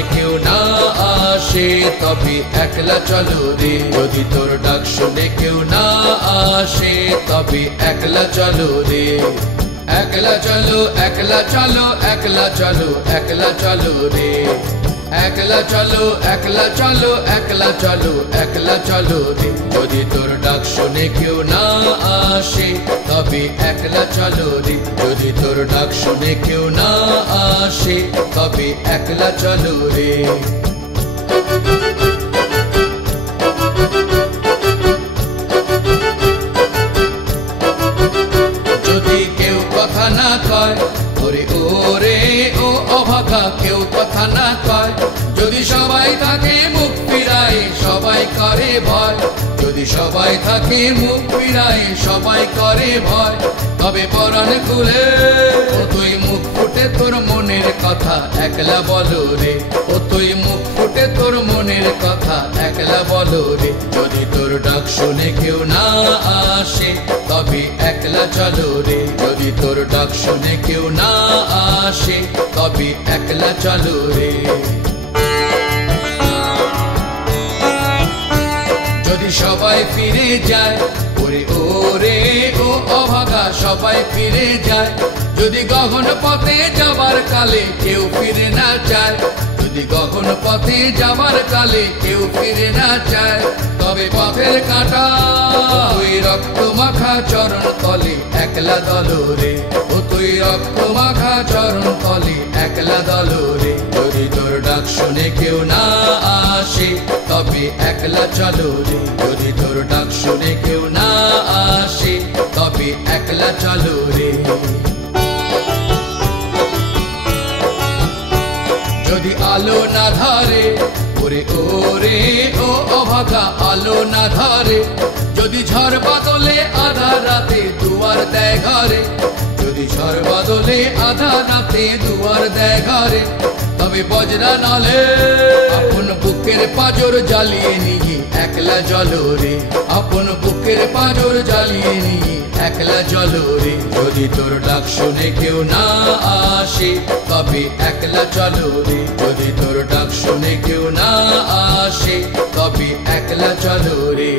শুনে কেউ না আসে তবে একলা চলো রে। যদি তোর ডাক শুনে কেউ না আসে তবে একলা চলো রে। একলা চলো একলা চলো একলা চলো একলা চলো রে। একলা চলো একলা চলো একলা চলো একলা চলো রে। যদি তোর ডাক শুনে কেউ না আসে তবে একলা চলো রে। যদি তোর ডাক শুনে কেউ না আসে তবে একলা চলো রে। যদি কেউ কথা না কয় ওরে ওরে ও অভাগা, কেউ কথা না কয়, যদি সবাই থাকে মুখ ফিরায় সবাই করে ভয়। যদি সবাই থাকে মুখ ফিরায় সবাই করে ভয়, তবে পরাণ খুলে ও তুই মুখ ফুটে তোর মনের কথা একলা বলো রে। ও তুই মুখ ফুটে তোর মনের কথা একলা বলো রে। যদি তোর ডাক শুনে কেউ না আসে তবে একলা চলো রে। যদি তোর ডাক শুনে কেউ না আসে তবে একলা চলো রে। যদি সবাই ফিরে যায় ওরে ওরে ও অভাগা, সবাই ফিরে যায়। যদি গগন পথে যাবার কালে কেউ ফিরে না চায়, যদি গগন পথে যাবার কালে কেউ ফিরে না চায়, তবে পথের কাঁটা ওই রক্ত মাখা চরণ তলে একলা দলো রে। ও তুই রক্ত মাখা চরণ তলে একলা দলো রে। যদি তোর ডাক শুনে কেউ না আসে তবে একলা চলো রে। যদি তোর ডাক শুনে কেউ না আসে তবে একলা চলো রে। যদি আলো না ধরে ওরে ওরে ও অভাগা, আলো না ধরে, যদি ঝড় বাদলে আধা রাতে দুয়ার দেয় ঘরে, যদি ঝড় বাদলে আধা রাতে দুয়ার দেয় ঘরে, তবে বজরা নলে আপন বুকের পাঁজর জ্বালিয়ে নিয়ে একলা চলো রে। আপন বুকের পাঁজর জ্বালিয়ে নিয়ে একলা চলো রে। যদি তোর ডাক শুনে কেউ না আসে তবে একলা চলো রে। যদি তোর ডাক শুনে কেউ না আসে তবে একলা চলো রে।